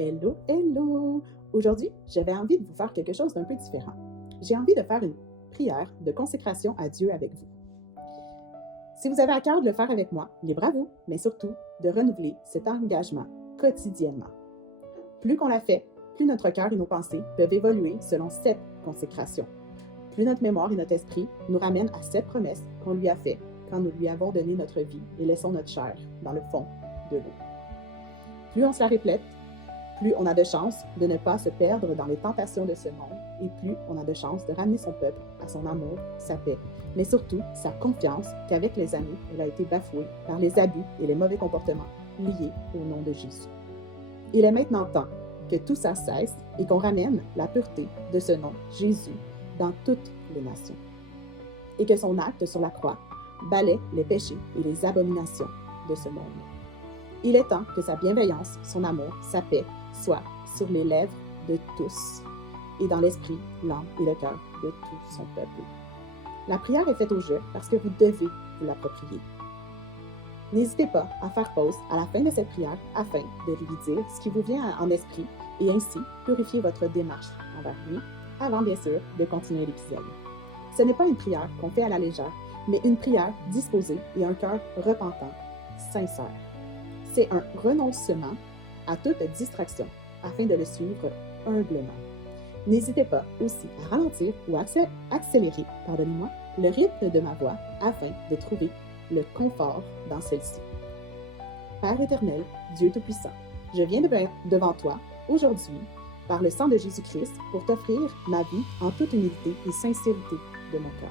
Hello, hello! Aujourd'hui, j'avais envie de vous faire quelque chose d'un peu différent. J'ai envie de faire une prière de consécration à Dieu avec vous. Si vous avez à cœur de le faire avec moi, libre à vous, mais surtout de renouveler cet engagement quotidiennement. Plus qu'on la fait, plus notre cœur et nos pensées peuvent évoluer selon cette consécration. Plus notre mémoire et notre esprit nous ramènent à cette promesse qu'on lui a faite quand nous lui avons donné notre vie et laissons notre chair dans le fond de l'eau. Plus on se la répète, plus on a de chances de ne pas se perdre dans les tentations de ce monde et plus on a de chances de ramener son peuple à son amour, sa paix, mais surtout sa confiance qu'avec les années, elle a été bafouée par les abus et les mauvais comportements liés au nom de Jésus. Il est maintenant temps que tout ça cesse et qu'on ramène la pureté de ce nom, Jésus, dans toutes les nations. Et que son acte sur la croix balaie les péchés et les abominations de ce monde. Il est temps que sa bienveillance, son amour, sa paix soit sur les lèvres de tous et dans l'esprit, l'âme et le cœur de tout son peuple. La prière est faite au jeu parce que vous devez vous l'approprier. N'hésitez pas à faire pause à la fin de cette prière afin de lui dire ce qui vous vient en esprit et ainsi purifier votre démarche envers lui avant bien sûr de continuer l'épisode. Ce n'est pas une prière qu'on fait à la légère, mais une prière disposée et un cœur repentant, sincère. C'est un renoncement à toute distraction afin de le suivre humblement. N'hésitez pas aussi à ralentir ou accélérer, le rythme de ma voix afin de trouver le confort dans celle-ci. Père éternel, Dieu Tout-Puissant, je viens devant toi aujourd'hui par le sang de Jésus-Christ pour t'offrir ma vie en toute humilité et sincérité de mon cœur,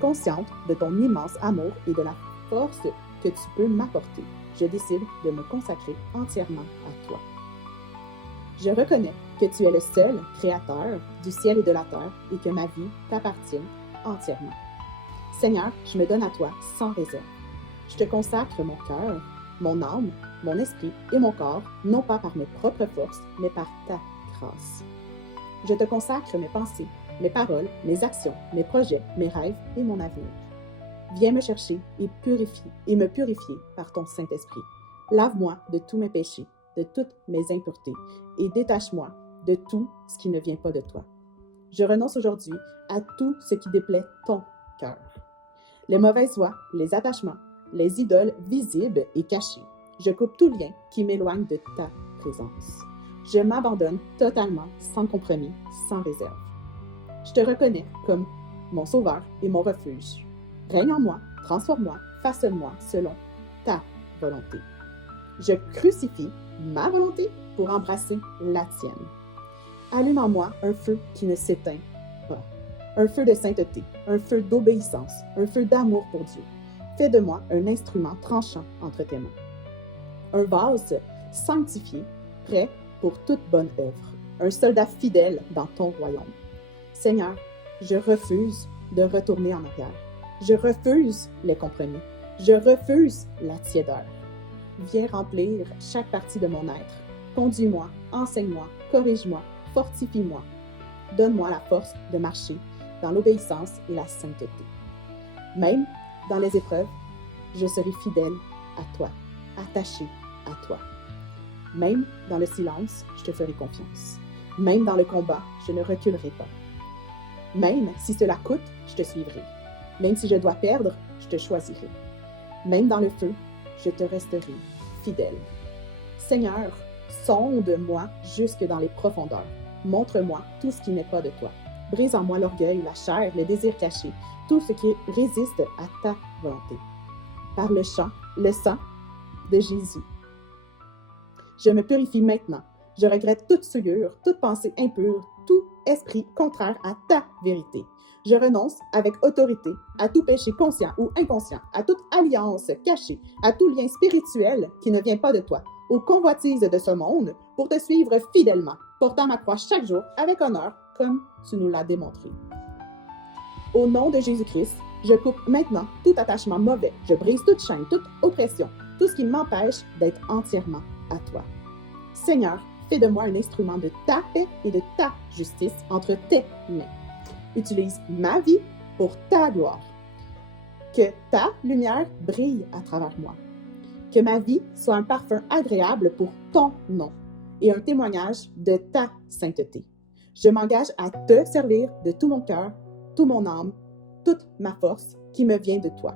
consciente de ton immense amour et de la force que tu peux m'apporter. Je décide de me consacrer entièrement à toi. Je reconnais que tu es le seul créateur du ciel et de la terre et que ma vie t'appartient entièrement. Seigneur, je me donne à toi sans réserve. Je te consacre mon cœur, mon âme, mon esprit et mon corps, non pas par mes propres forces, mais par ta grâce. Je te consacre mes pensées, mes paroles, mes actions, mes projets, mes rêves et mon avenir. Viens me chercher et me purifier par ton Saint-Esprit. Lave-moi de tous mes péchés, de toutes mes impuretés, et détache-moi de tout ce qui ne vient pas de toi. Je renonce aujourd'hui à tout ce qui déplaît ton cœur. Les mauvaises voies, les attachements, les idoles visibles et cachées. Je coupe tout lien qui m'éloigne de ta présence. Je m'abandonne totalement, sans compromis, sans réserve. Je te reconnais comme mon sauveur et mon refuge. Règne en moi, transforme-moi, façonne-moi selon ta volonté. Je crucifie ma volonté pour embrasser la tienne. Allume en moi un feu qui ne s'éteint pas, un feu de sainteté, un feu d'obéissance, un feu d'amour pour Dieu. Fais de moi un instrument tranchant entre tes mains. Un vase sanctifié, prêt pour toute bonne œuvre, un soldat fidèle dans ton royaume. Seigneur, je refuse de retourner en arrière. Je refuse les compromis. Je refuse la tiédeur. Viens remplir chaque partie de mon être. Conduis-moi, enseigne-moi, corrige-moi, fortifie-moi. Donne-moi la force de marcher dans l'obéissance et la sainteté. Même dans les épreuves, je serai fidèle à toi, attaché à toi. Même dans le silence, je te ferai confiance. Même dans le combat, je ne reculerai pas. Même si cela coûte, je te suivrai. Même si je dois perdre, je te choisirai. Même dans le feu, je te resterai fidèle. Seigneur, sonde-moi jusque dans les profondeurs. Montre-moi tout ce qui n'est pas de toi. Brise en moi l'orgueil, la chair, le désir caché, tout ce qui résiste à ta volonté. Par le sang de Jésus. Je me purifie maintenant. Je regrette toute souillure, toute pensée impure, tout esprit contraire à ta vérité. Je renonce avec autorité à tout péché conscient ou inconscient, à toute alliance cachée, à tout lien spirituel qui ne vient pas de toi, aux convoitises de ce monde, pour te suivre fidèlement, portant ma croix chaque jour avec honneur, comme tu nous l'as démontré. Au nom de Jésus-Christ, je coupe maintenant tout attachement mauvais, je brise toute chaîne, toute oppression, tout ce qui m'empêche d'être entièrement à toi. Seigneur, fais de moi un instrument de ta paix et de ta justice entre tes mains. Utilise ma vie pour ta gloire. Que ta lumière brille à travers moi. Que ma vie soit un parfum agréable pour ton nom. et un témoignage de ta sainteté. Je m'engage à te servir de tout mon cœur, toute mon âme, toute ma force qui me vient de toi.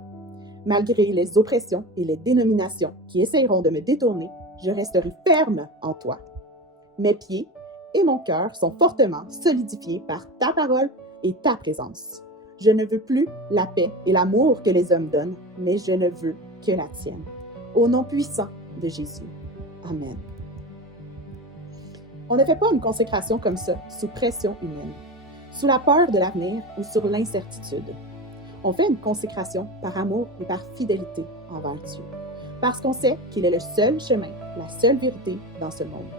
Malgré les oppressions et les dénominations qui essayeront de me détourner, je resterai ferme en toi. Mes pieds et mon cœur sont fortement solidifiés par ta parole et ta présence. Je ne veux plus la paix et l'amour que les hommes donnent, mais je ne veux que la tienne. Au nom puissant de Jésus. Amen. On ne fait pas une consécration comme ça, sous pression humaine, sous la peur de l'avenir ou sur l'incertitude. On fait une consécration par amour et par fidélité envers Dieu, parce qu'on sait qu'il est le seul chemin, la seule vérité dans ce monde.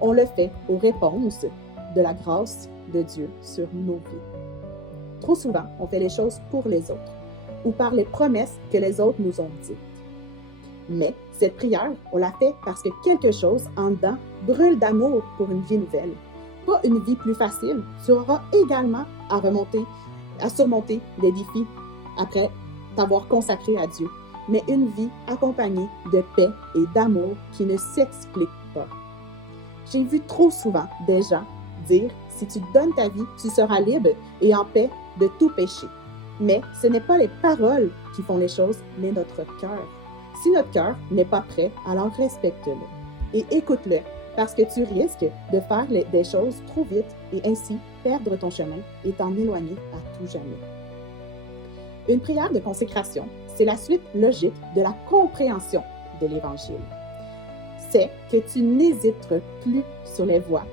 On le fait aux réponses de la grâce de Dieu sur nos vies. Trop souvent, on fait les choses pour les autres ou par les promesses que les autres nous ont dites. Mais cette prière, on la fait parce que quelque chose en dedans brûle d'amour pour une vie nouvelle. Pas une vie plus facile. Tu auras également à surmonter les défis après t'avoir consacré à Dieu, mais une vie accompagnée de paix et d'amour qui ne s'explique pas. J'ai vu trop souvent des gens dire « Si tu donnes ta vie, tu seras libre et en paix de tout péché. » Mais ce n'est pas les paroles qui font les choses, mais notre cœur. Si notre cœur n'est pas prêt, alors respecte-le et écoute-le, parce que tu risques de faire des choses trop vite et ainsi perdre ton chemin et t'en éloigner à tout jamais. Une prière de consécration, c'est la suite logique de la compréhension de l'Évangile. C'est que tu n'hésites plus sur les voies.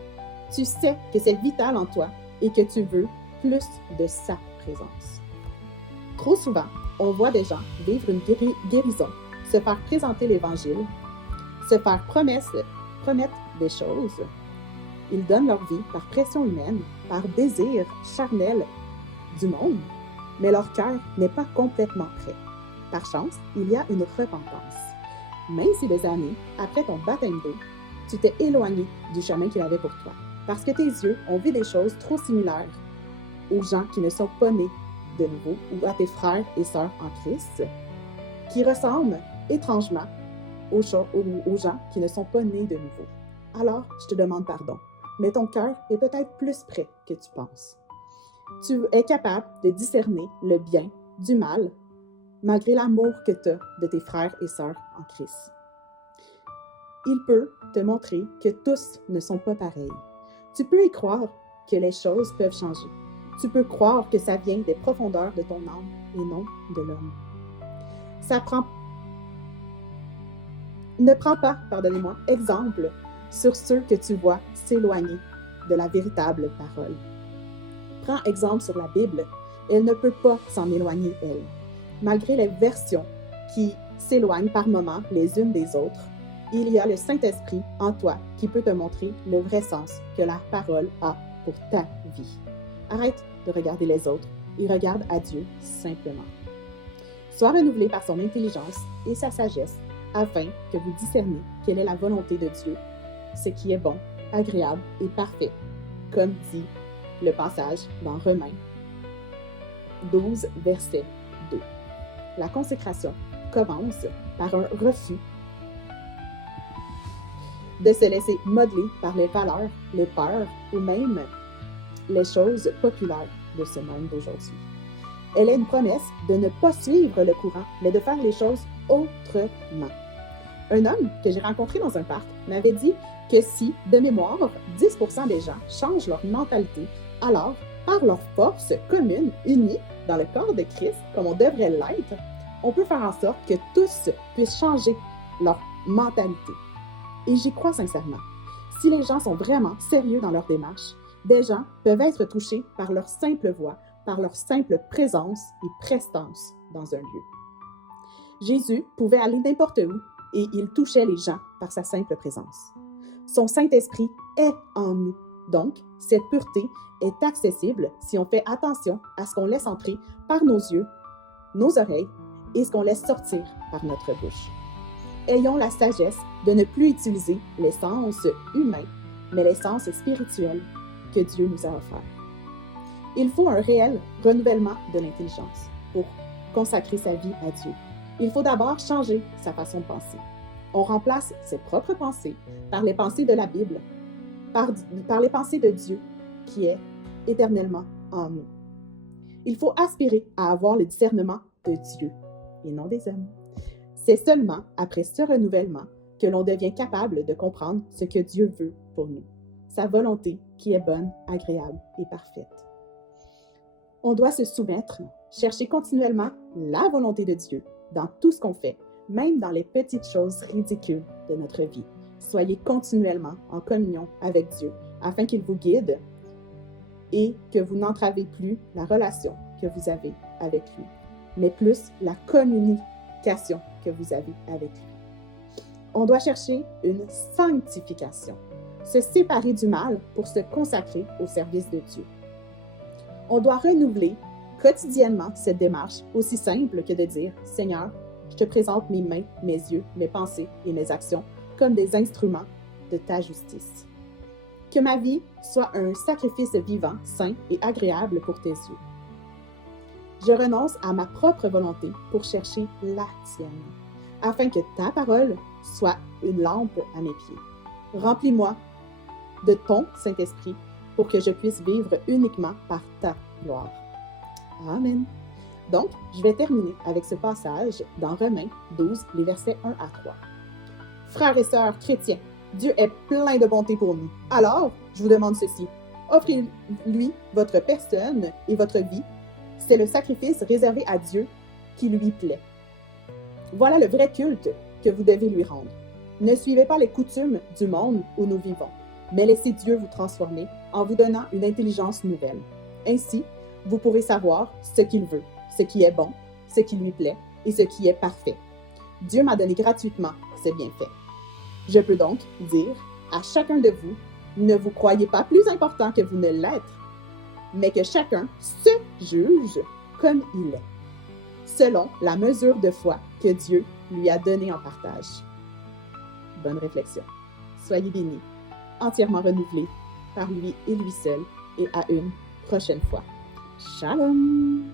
Tu sais que c'est vital en toi et que tu veux plus de sa présence. Trop souvent, on voit des gens vivre une guérison, se faire présenter l'Évangile, se faire promettre des choses. Ils donnent leur vie par pression humaine, par désir charnel du monde, mais leur cœur n'est pas complètement prêt. Par chance, il y a une repentance. Même si des années après ton baptême d'eau, tu t'es éloigné du chemin qu'il avait pour toi, parce que tes yeux ont vu des choses trop similaires aux gens qui ne sont pas nés de nouveau ou à tes frères et sœurs en Christ, qui ressemblent étrangement aux gens qui ne sont pas nés de nouveau. Alors, je te demande pardon, mais ton cœur est peut-être plus prêt que tu penses. Tu es capable de discerner le bien du mal, malgré l'amour que tu as de tes frères et sœurs en Christ. Il peut te montrer que tous ne sont pas pareils. Tu peux y croire que les choses peuvent changer. Tu peux croire que ça vient des profondeurs de ton âme et non de l'homme. Ne prends pas, pardonnez-moi, exemple sur ceux que tu vois s'éloigner de la véritable parole. Prends exemple sur la Bible. Elle ne peut pas s'en éloigner, elle. Malgré les versions qui s'éloignent par moments les unes des autres, il y a le Saint-Esprit en toi qui peut te montrer le vrai sens que la parole a pour ta vie. Arrête de regarder les autres et regarde à Dieu simplement. Sois renouvelé par son intelligence et sa sagesse afin que vous discerniez quelle est la volonté de Dieu, ce qui est bon, agréable et parfait, comme dit le passage dans Romains 12, verset 2. La consécration commence par un refus de se laisser modeler par les valeurs, les peurs ou même les choses populaires de ce monde d'aujourd'hui. Elle est une promesse de ne pas suivre le courant, mais de faire les choses autrement. Un homme que j'ai rencontré dans un parc m'avait dit que si, de mémoire, 10% des gens changent leur mentalité, alors, par leur force commune, unie dans le corps de Christ, comme on devrait l'être, on peut faire en sorte que tous puissent changer leur mentalité. Et j'y crois sincèrement. Si les gens sont vraiment sérieux dans leur démarche, des gens peuvent être touchés par leur simple voix, par leur simple présence et prestance dans un lieu. Jésus pouvait aller n'importe où et il touchait les gens par sa simple présence. Son Saint-Esprit est en nous. Donc, cette pureté est accessible si on fait attention à ce qu'on laisse entrer par nos yeux, nos oreilles et ce qu'on laisse sortir par notre bouche. Ayons la sagesse de ne plus utiliser les sens humains, mais les sens spirituels que Dieu nous a offerts. Il faut un réel renouvellement de l'intelligence pour consacrer sa vie à Dieu. Il faut d'abord changer sa façon de penser. On remplace ses propres pensées par les pensées de la Bible, par les pensées de Dieu qui est éternellement en nous. Il faut aspirer à avoir le discernement de Dieu et non des hommes. C'est seulement après ce renouvellement que l'on devient capable de comprendre ce que Dieu veut pour nous, sa volonté qui est bonne, agréable et parfaite. On doit se soumettre, chercher continuellement la volonté de Dieu dans tout ce qu'on fait, même dans les petites choses ridicules de notre vie. Soyez continuellement en communion avec Dieu afin qu'il vous guide et que vous n'entravez plus la relation que vous avez avec lui, mais plus la communication que vous avez avec lui. On doit chercher une sanctification, se séparer du mal pour se consacrer au service de Dieu. On doit renouveler quotidiennement cette démarche, aussi simple que de dire « Seigneur, je te présente mes mains, mes yeux, mes pensées et mes actions comme des instruments de ta justice. » Que ma vie soit un sacrifice vivant, saint et agréable pour tes yeux. Je renonce à ma propre volonté pour chercher la tienne, afin que ta parole soit une lampe à mes pieds. Remplis-moi de ton Saint-Esprit pour que je puisse vivre uniquement par ta gloire. Amen. Donc, je vais terminer avec ce passage dans Romains 12, les versets 1 à 3. Frères et sœurs chrétiens, Dieu est plein de bonté pour nous. Alors, je vous demande ceci. Offrez-lui votre personne et votre vie. C'est le sacrifice réservé à Dieu qui lui plaît. Voilà le vrai culte que vous devez lui rendre. Ne suivez pas les coutumes du monde où nous vivons, mais laissez Dieu vous transformer en vous donnant une intelligence nouvelle. Ainsi, vous pourrez savoir ce qu'il veut, ce qui est bon, ce qui lui plaît et ce qui est parfait. Dieu m'a donné gratuitement ses bienfaits. Je peux donc dire à chacun de vous, ne vous croyez pas plus important que vous ne l'êtes, mais que chacun se juge comme il est, selon la mesure de foi que Dieu lui a donnée en partage. Bonne réflexion. Soyez bénis, entièrement renouvelés par lui et lui seul, et à une prochaine fois. Shalom!